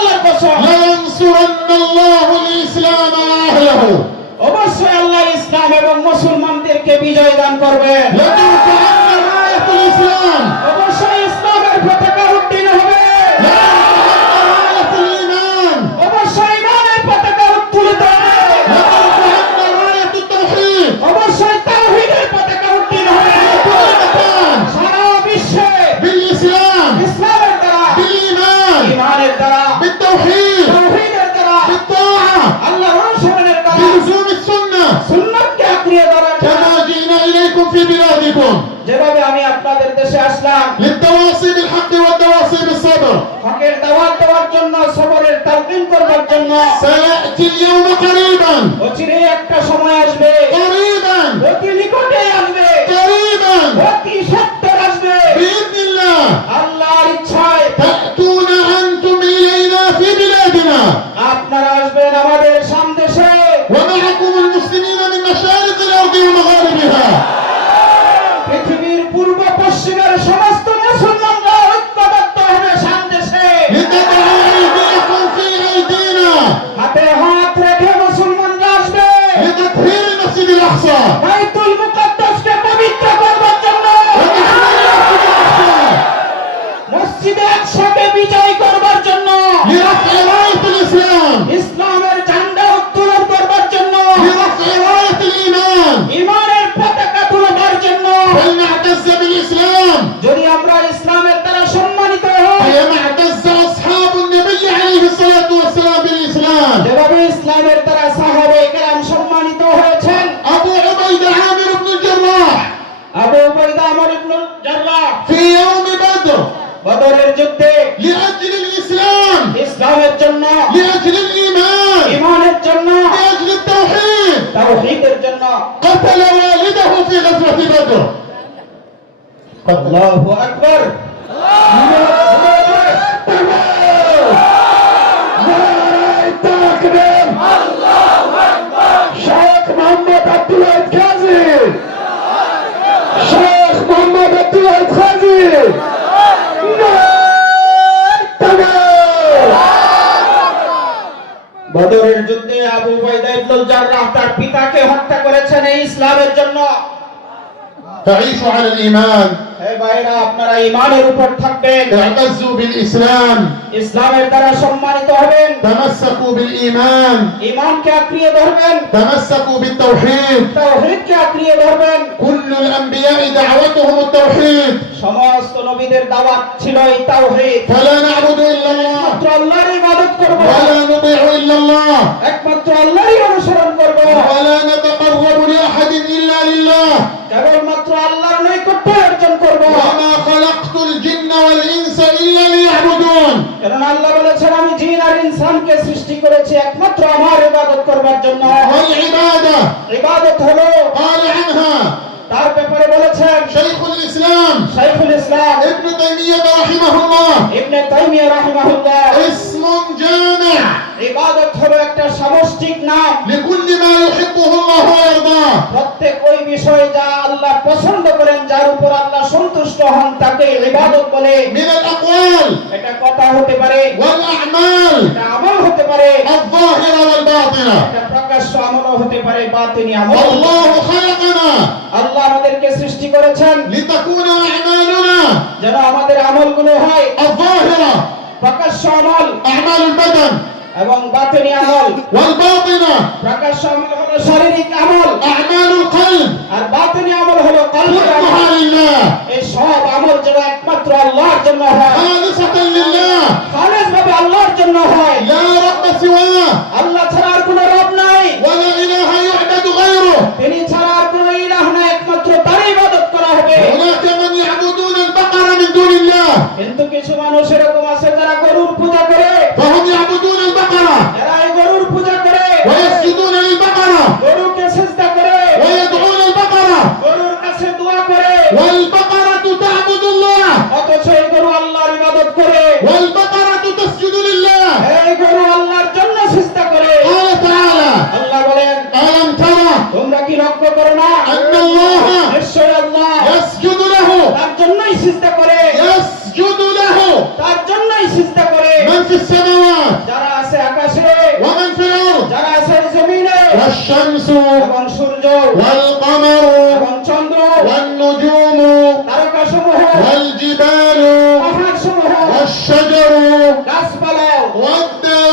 আল্লাহর কসম লা ইয়ানসুরান্নাল্লাহু আল-ইসলাম ওয়া আহলিহি অবশ্যই আল্লাহ ইসলাম এবং মুসলমানদেরকে বিজয় দান করবেন লাতুরফা'আন্না রায়াতুল ইসলাম অবশ্যই ইসলামের পতাকা উত্তীর্ণ হবে লাতুরফা'আন্না রায়াতুল ঈমান অবশ্যই ইমানের পতাকা উত্তোলিত হবে লাতুরফা'আন্না রায়াতুত তাওহীদ অবশ্যই তাওহীদের পতাকা উত্তীর্ণ হবে সারা বিশ্বে بالإسلام ইসলামের দ্বারা بالإيمان ইমানের দ্বারা بالتوحيد তাওহীদের দ্বারা بالطاعة আল্লাহর অনুসরণের দ্বারা بلزوم السنة সুন্নাতকে আঁকড়িয়ে ধরার দ্বারা كما جئنا إليكم في بلادكم যেভাবে আমি আপনাদের দেশে আসলাম للتواصي بالحق والتواصي بالصبر হকের দাওয়াত দেওয়ার জন্য সবরের তালকিন করবার জন্য سيأتي اليوم قريبا অচিরেই একটা সময় আসবে قريبا অতি নিকটে আসবে قريبا অতি সত্তর আসবে بإذن الله আল্লাহর ইচ্ছায় تأتون أنتم إلينا في بلادنا আপনারা আসবেন আমাদের সামদেশে ومعكم المسلمين من مشارق الأرض ومغاربها পৃথিবীর পূর্ব পশ্চিমের সমস্ত মুসলমানরা ঐক্যবদ্ধ হবে সামদেশে لتضعوا أيديكم في أيدينا হাতে হাত রেখে মুসলমানরা আসবে لتطهير المسجد الأقصى বাইতুল মুকাদ্দাসকে পবিত্র করবার জন্য وتحرير المسجد الأقصى মসজিদে আকসাকে বিজয় করবার জন্য لرفع راية الإسلام ইসলামের ঝান্ডা উত্তোলন করবার জন্য لرفع راية الإيمان ইমানের পতাকা তুলবার জন্য فلنعتز بالإسلام যদি আমরা ইসলামের দ্বারা সম্মানিত হই كما اعتز أصحاب النبي عليه الصلاة والسلام بالإسلام যেভাবে ইসলামের দ্বারা সাহাবায়ে কেরাম সম্মানিত হয়েছেন أبو عبيدة عامر بن الجراح আবু উবাইদা আমর ইবনুল জাররাহ في يوم بدر বদরের যুদ্ধে لأجل الإسلام ইসলামের জন্য لأجل الإيمان ইমানের জন্য لأجل التوحيد তাওহীদের জন্য قتل والده في غزوة بدر আল্লাহু আকবার شيخ محمد عبد الوهاب غازي شيخ محمد عبد الوهاب غازي বদরের যুদ্ধে আবু উবাইদা ইবনুল জাররাহ তার পিতাকে হত্যা করেছেন এই ইসলামের জন্য تعيشوا على الإيمان হে ভাইরা আপনারা ঈমানের উপর থাকবেন اعتزوا بالإسلام ইসলামের দ্বারা সম্মানিত হবেন تمسكوا بالإيمان ঈমানকে আঁকড়িয়ে ধরবেন تمسكوا بالتوحيد তাওহীদকে আঁকড়িয়ে ধরবেন كل الأنبياء دعوتهم التوحيد সমস্ত নবীদের দাওয়াত ছিল এই তাওহীদ فلا نعبد إلا الله একমাত্র আল্লাহর ইবাদত করব ولا نطيع إلا الله একমাত্র আল্লাহরই অনুসরণ করব ولا نتقرب لأحد إلا لله কেবলমাত্র আল্লাহর নৈকট্য অর্জন করব وما خلقت الجن والإنس إلا ليعبدون কারণ আল্লাহ বলেছেন আমি জিন আর ইনসানকে সৃষ্টি করেছি একমাত্র আমার ইবাদত করবার জন্য والعبادة ইবাদত হলো قال عنها তার ব্যাপারে বলেছেন شيخ الإسلام শাইখুল ইসলাম ابن تيمية رحمه الله ইবনে তাইমিয়া রাহিমাহুল্লাহ اسم جامع ইবাদত হলো একটা সামষ্টিক নাম لكل ما يحبه الله ويرضاه প্রত্যেক ওই বিষয় যা আল্লাহ পছন্দ করেন যার উপর আল্লাহ সন্তুষ্ট হন তাকে ইবাদত বলে من الأقوال এটা কথা হতে পারে والأعمال এটা আমল হতে পারে الظاهرة والباطنة এটা প্রকাশ্য আমলও হতে পারে বাতিনি আমল الله خلقنا আল্লাহ আমাদেরকে সৃষ্টি করেছেন لتكون أعمالنا যেন আমাদের আমলগুলো হয় الظاهرة প্রকাশ্য আমল أعمال البدن এবং বাতিনি আমল والباطنة প্রকাশ্য আমল হলো শারীরিক আমল أعمال القلب আর বাতিনি আমল হলো কলবের আমল كلها لله এই সব আমল যেন একমাত্র আল্লাহর জন্য হয় خالصة لله খালেস ভাবে আল্লাহর জন্য হয় لا رب سواه আল্লাহ ছাড়া আর কোনো রব নাই ولا إله يعبد غيره তিনি ছাড়া আর কোনো ইলাহ নাই একমাত্র তারই ইবাদত করা হবে هناك من يعبدون البقرة من دون الله কিন্তু কিছু মানুষ এরকম আছে যারা গরুর পূজা করে فهم يعبدون البقرة এরা এই গরুর পূজা করে ويسجدون للبقرة গরুকে সিজদা করে ويدعون البقرة গরুর কাছে দোয়া করে والبقرة تعبد الله অথচ এই গরু আল্লাহর ইবাদত করে والبقرة تسجد لله এই গরু আল্লাহর জন্য সিজদা করে قال تعالى আল্লাহ বলেন ألم ترى তোমরা কি লক্ষ্য করো না أن الله নিশ্চয় আল্লাহ يسجد له তার জন্যই সিজদা করে يسجد له তার জন্যই সিজদা করে من في السماوات والشمس এবং সূর্য والقمر এবং চন্দ্র والنجوم তারকাসমূহ والجبال পাহাড়সমূহ والشجر গাছপালা والدواب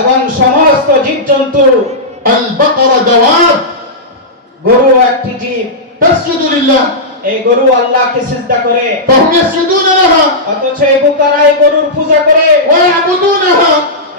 এবং সমস্ত জীবজন্তু। البقرة دواب গরু একটি জীব। تسجد لله এই গরু আল্লাহকে সিজদা করে, فهم يسجدون لها অথচ এই বোকারা এই গরুর পূজা করে, ويعبدونها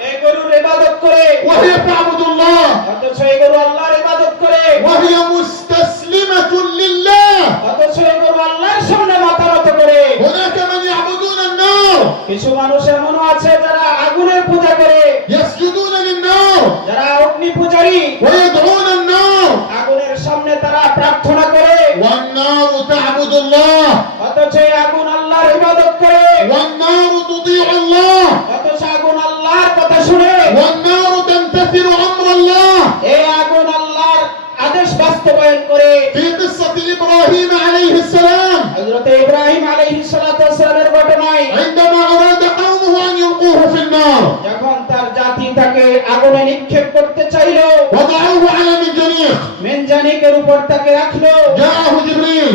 এই গরুর ইবাদত করে, وهي تعبد الله অথচ এই গরু আল্লাহর ইবাদত করে, وهي مستسلمة لله. অথচ এই গরু আল্লাহর সামনে মাথা নত করে। هناك من يعبدون النار কিছু মানুষ এমনও আছে যারা আগুনের পূজা করে, يسجدون للنار যারা অগ্নি পূজারী, ويدعون النار আগুনের সামনে তারা প্রার্থনা করে, والنار تعبد الله অথচ এই আগুন আল্লাহর ইবাদত করে, والنار تطيع الله অথচ আগুন আল্লাহর কথা শুনে, والنار تمتثل أمر الله. এই আগুন আল্লাহর আদেশ বাস্তবায়ন করে। في قصة إبراهيم عليه السلام হযরত ইব্রাহিম আলাইহিস সালাতু ওয়াস সালামের ঘটনায় عندما أراد قومه أن يلقوه في النار যখন তার জাতি তাকে আগুনে নিক্ষেপ করতে চাইল, وضعوه على منجنيق মেনজানিকের উপর তাকে রাখলো, جاءه جبريل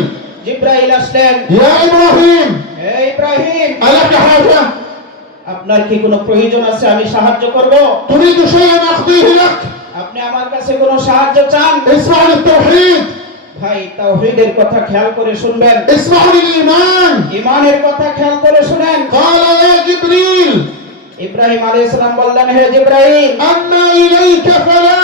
জিবরাইল আসলেন। يا إبراهيم হে ইব্রাহিম, ألك حاجة আপনার কি কোনো প্রয়োজন আছে? আমি সাহায্য করব। تريد شيئا أقضيه لك. আপনি আমার কাছে কোনো সাহায্য চান? اسمع للتوحيد ভাই, তাওহীদের কথা খেয়াল করে শুনবেন, اسمع للإيمان. ঈমানের কথা খেয়াল করে শুনেন। قال يا جبريل ইব্রাহিম আলাইহিস সালাম বললেন, হে জিবরাইল, أما إليك فلا.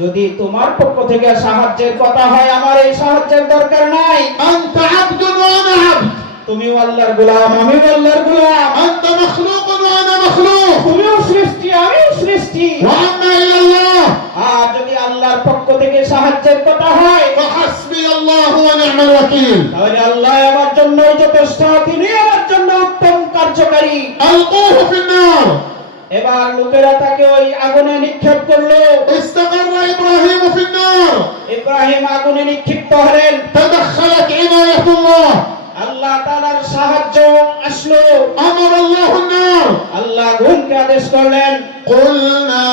যদি তোমার পক্ষ থেকে সাহায্যের কথা হয়, আমার এই সাহায্যের দরকার নাই। أنت عبد وأنا عبد. তুমিও আল্লাহর গোলাম, আমিও আল্লাহর গোলাম। أنت مخلوق وأنا مخلوق. তুমিও সৃষ্টি, আমিও সৃষ্টি। وأما إلى الله আর যদি আল্লাহর পক্ষ থেকে সাহায্যের কথা হয়, فحسبي الله ونعم الوكيل. তাহলে আল্লাহ আমার জন্য যথেষ্ট, তিনি আমার জন্য উত্তম কার্যকারী। ألقوه في النار. এবার লোকেরা তাকে ওই আগুনে নিক্ষেপ করলো। استقر إبراهيم في النار. ইব্রাহিম আগুনে নিক্ষিপ্ত হলেন। تدخلت عناية الله. আল্লাহ তাআলার সাহায্য আসলো। أمر الله النار. আল্লাহ আগুনকে আদেশ করলেন, قلنا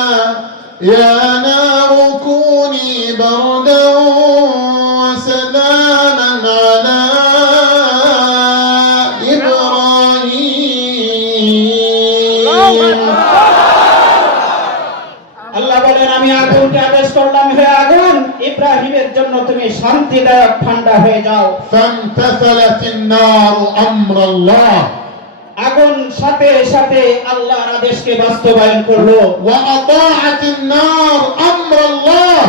يا نار كوني بردا وسلاما على إبراهيم. আল্লাহ বলেন, আমি আগুনকে আদেশ করলাম, হে আগুন, ইব্রাহিমের জন্য তুমি শান্তিদায়ক ঠান্ডা হয়ে যাও। فامتثلت النار أمر الله আগুন সাথে সাথে আল্লাহর আদেশকে বাস্তবায়ন করলো। وأطاعت النار أمر الله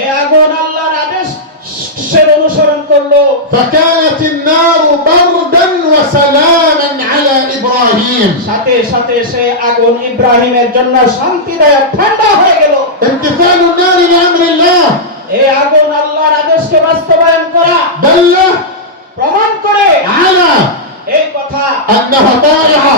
এই আগুন আল্লাহর আদেশের অনুসরণ করলো। فكانت النار بردا وسلاما على إبراهيم. সাথে সাথে সে আগুন ইব্রাহিমের জন্য শান্তিদায়ক ঠান্ডা হয়ে গেল। امتثال النار لأمر الله এই আগুন আল্লাহর আদেশকে বাস্তবায়ন করা دل প্রমাণ করে على এই কথা, أنها طائعة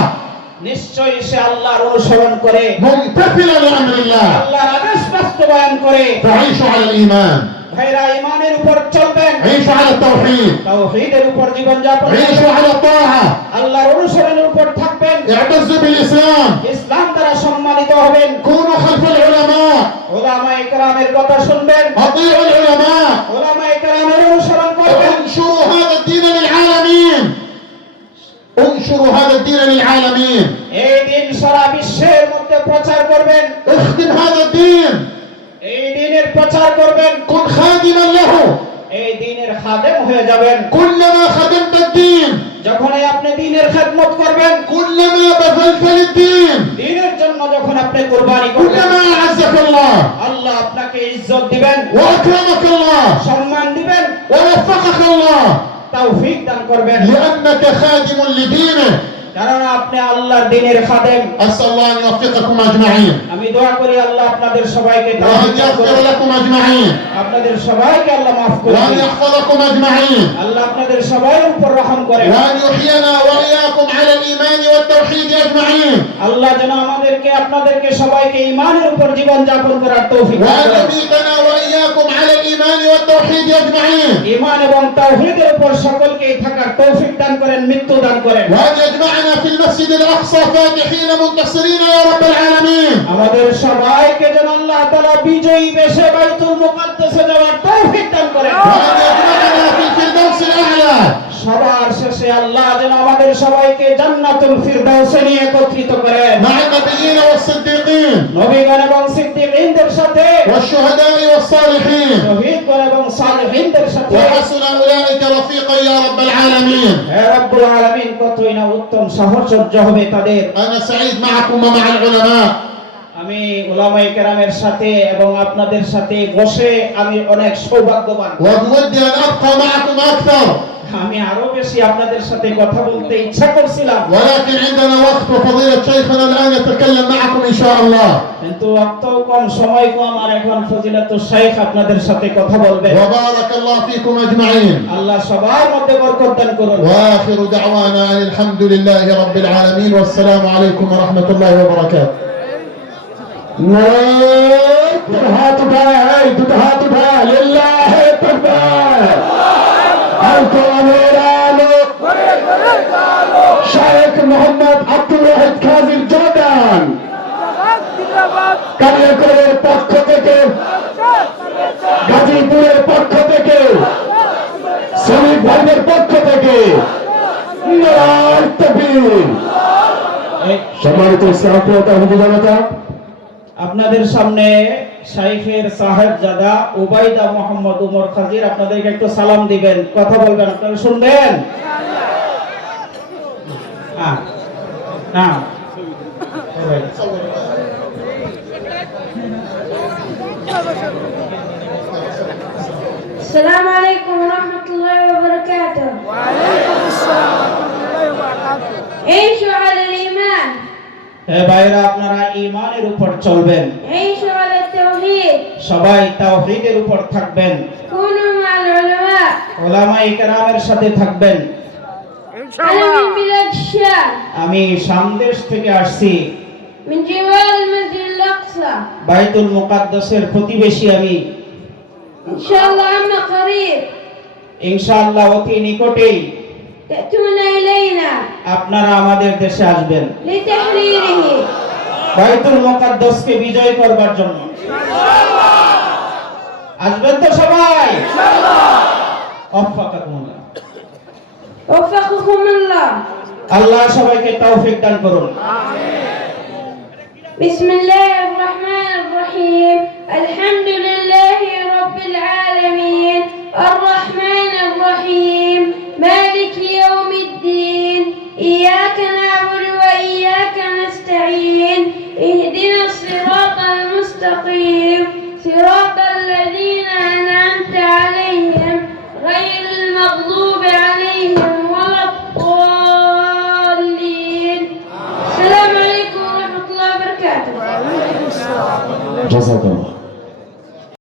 নিশ্চয়ই সে আল্লাহর অনুসরণ করে, ممتثلة لأمر الله. আল্লাহর আদেশ বাস্তবায়ন করে। تعيش على الإيمان. ভাইরা, ঈমানের উপর চলবেন, عيش على التوحيد. তাওহীদের উপর জীবন যাপন عيش করবেন, على الطاعة. আল্লাহর অনুসরণের উপর থাকবেন, اعتزوا بالإسلام. ইসলাম দ্বারা সম্মানিত হবেন। كونوا خلف العلماء. উলামায়ে কেরামের কথা শুনবেন, أطيعوا العلماء. উলামায়ে কেরামের অনুসরণ করবেন। انشروا هذا الدين للعالمين. انشروا هذا الدين للعالمين. এই দিন সারা বিশ্বের মধ্যে প্রচার করবেন, اخدم هذا الدين. এই দিনের প্রচার করবেন, كن خادما له. এই দিনের খাদেম হয়ে যাবেন। كلما خدمت الدين যখনই আপনি দিনের খেদমত করবেন, كلما بذلت للدين দিনের জন্য যখন আপনি কুরবানি করবেন, كلما أعزك الله আল্লাহ আপনাকে ইজ্জত দিবেন, وأكرمك الله সম্মান দিবেন, ووفقك الله তৌফিক দান করবেন, لأنك خادم لدينه. কারণ আপনি আল্লাহর দ্বীনের খাদেম। أسأل الله أن يوفقكم أجمعين আমি দোয়া করি আল্লাহ আপনাদের সবাইকে وأن তৌফিক দান يغفر করুন, لكم أجمعين আপনাদের সবাইকে আল্লাহ মাফ করে وأن দিন, يحفظكم أجمعين আল্লাহ আপনাদের সবার উপর রহম করেন, وأن يحيينا وإياكم على الإيمان والتوحيد أجمعين আল্লাহ যেন আমাদেরকে আপনাদেরকে সবাইকে ঈমানের উপর জীবন যাপন করার তৌফিক দান وأن করেন, يميتنا وإياكم على الإيمان الإيمان والتوحيد أجمعين. ঈমান এবং তাওহীদের উপর সকলকেই থাকার তৌফিক দান করেন, মৃত্যু দান করেন। وأن يجمعنا في المسجد الأقصى فاتحين منتصرين يا رب العالمين. আমাদের সবাইকে যেন আল্লাহ তাআলা বিজয়ী বেশে বাইতুল মুকাদ্দাসে যাওয়ার তৌফিক দান করেন। وأن يجمعنا في الفردوس الأعلى. সবার শেষে আল্লাহ যেন আমাদের সবাইকে জান্নাতুল ফিরদাউসে নিয়ে একত্রিত করেন। مع النبيين والصديقين নবীগণ এবং সিদ্দিকীনদের সাথে, والشهداء والصالحين. শহীদগণ এবং সালেহীনদের সাথে। وحسن أولئك رفيقا يا رب العالمين. হে রব্বুল আলামিন, কতই না উত্তম সাহচর্য হবে তাদের। أنا سعيد معكم ومع العلماء. আমি উলামায়ে কেরামের সাথে এবং আপনাদের সাথে বসে আমি অনেক সৌভাগ্যবান। وبودي أن أبقى معكم أكثر আমি আরো বেশি আপনাদের সাথে কথা বলতে ইচ্ছা করছিলাম, ولكن عندنا وقت وفضيلة شيخنا الآن يتكلم معكم إن شاء الله. কিন্তু অত কম সময় কম, আর এখন ফজিলাতুল শাইখ আপনাদের সাথে কথা বলবেন। وبارك الله فيكم أجمعين. আল্লাহ সবার মধ্যে বরকত দান করুন। وآخر دعوانا أن الحمد لله رب العالمين والسلام عليكم ورحمة الله وبركاته. हाथ उठाए, दुटा हाथ उठाए, लिल्लाह तकबीर। हमको मेरा लोग शेख मोहम्मद আব্দুল ওয়াহিদ কাজী জর্ডান কালিয়াকৈরের পক্ষ থেকে, গাজীপুরের পক্ষ থেকে, শ্রমিক ভাইদের পক্ষ থেকে নারায়ে তাকবীর। সম্মানিত ইসলামী জনতা, আপনাদের সামনে শাইখের সাহেবজাদা উবাইদা মোহাম্মদ উমর খাজির আপনাদেরকে একটু সালাম দিবেন, কথা বলবেন, আপনারা শুনবেন? হ্যাঁ, না السلام عليكم ورحمة الله وبركاته. وعليكم السلام ورحمة الله وبركاته. عيشوا على الإيمان، হে ভাইরা, আপনারা ঈমানের উপর চলবেন, عيشوا على التوحيد، সবাই তাওহীদের উপর থাকবেন, كونوا مع العلماء. উলামায়ে কেরামের সাথে থাকবেন। إن شاء أنا من الله. بلاد الشام، আমি শাম দেশ থেকে আসছি, من جوار المسجد الأقصى. বাইতুল মুকাদ্দাসের প্রতিবেশী আমি। إن شاء الله عما قريب ইনশাআল্লাহ অতি নিকটেই تأتون إلينا আপনারা আমাদের দেশে আসবেন لتحريره. বাইতুল মুকাদ্দাসকে বিজয় করবার জন্য। আসবেন তো সবাই? ওয়াফাকাকুমুল্লাহ। وفقكم الله. আল্লাহ সবাইকে তৌফিক দান করুন। بسم الله الرحمن الرحيم. الحمد لله رب العالمين الرحمن الرحيم مالك يوم الدين. إياك نعبد وإياك نستعين. اهدنا الصراط المستقيم صراط الذين أنعمت عليهم غير المغضوب عليهم ولا الضالين. السلام عليكم ورحمة الله وبركاته. جزاك الله